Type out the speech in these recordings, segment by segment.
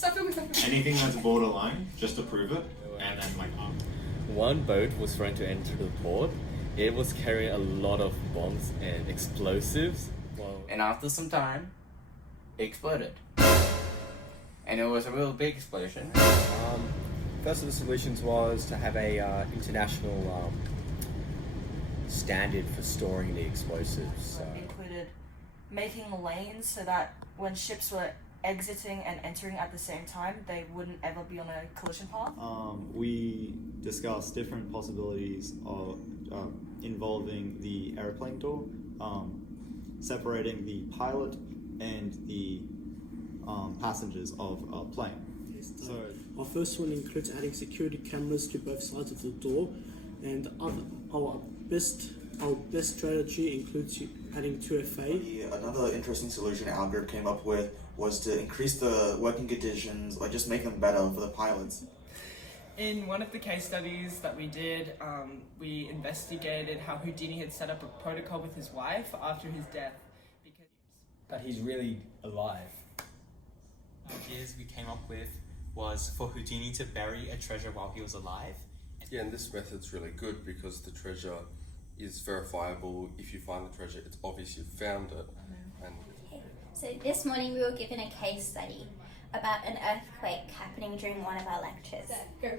Stop filming, stop filming. Anything that's borderline, just to prove it, and then like One boat was trying to enter the port. It was carrying a lot of bombs and explosives. And after some time, it exploded. And it was a real big explosion. First of the solutions was to have a international standard for storing the explosives. Included making lanes so that when ships were exiting and entering at the same time, they wouldn't ever be on a collision path. We discussed different possibilities of involving the airplane door, separating the pilot and the passengers of a plane. So our first one includes adding security cameras to both sides of the door, and our best strategy includes adding 2FA. Another interesting solution our group came up with was to increase the working conditions, or just make them better for the pilots. In one of the case studies that we did, we investigated how Houdini had set up a protocol with his wife after his death. But he's really alive. Ideas we came up with was for Houdini to bury a treasure while he was alive. Yeah, and this method's really good because the treasure is verifiable. If you find the treasure, it's obvious you found it. And so this morning we were given a case study about an earthquake happening during one of our lectures. Go.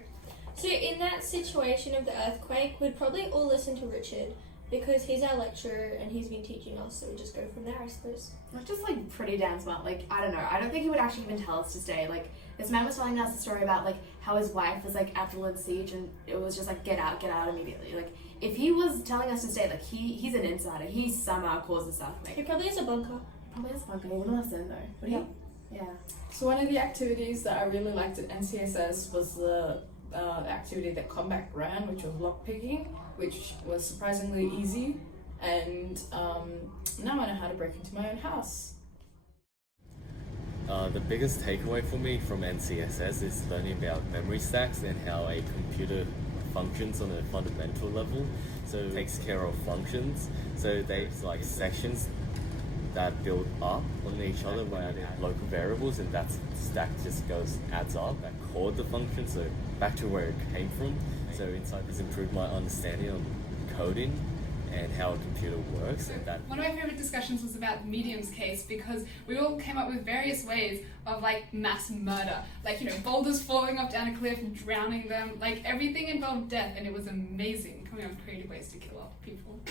So in that situation of the earthquake, we'd probably all listen to Richard because he's our lecturer and he's been teaching us, so we just go from there, I suppose. We're just like pretty damn smart. Like, I don't know, I don't think he would actually even tell us to stay. Like, this man was telling us a story about like how his wife was like at the siege and it was just like get out immediately. Like, if he was telling us to stay, like he's an insider. He somehow caused this earthquake. He probably has a bunker. Probably has a bunker. He wouldn't let us in though. Would he? Yeah. So one of the activities that I really liked at NCSS was the activity that Combat ran, which was lockpicking, which was surprisingly easy, and now I know how to break into my own house. The biggest takeaway for me from NCSS is learning about memory stacks and how a computer functions on a fundamental level. So it takes care of functions. So there's like sections that build up on each other by local variables, and that stack just adds up and called the function, so back to where it came from. So Insight has improved my understanding of coding and how a computer works. So and that one of my favorite discussions was about the medium's case, because we all came up with various ways of like mass murder, like, you know, boulders falling off down a cliff and drowning them, like everything involved death, and it was amazing coming up with creative ways to kill off people.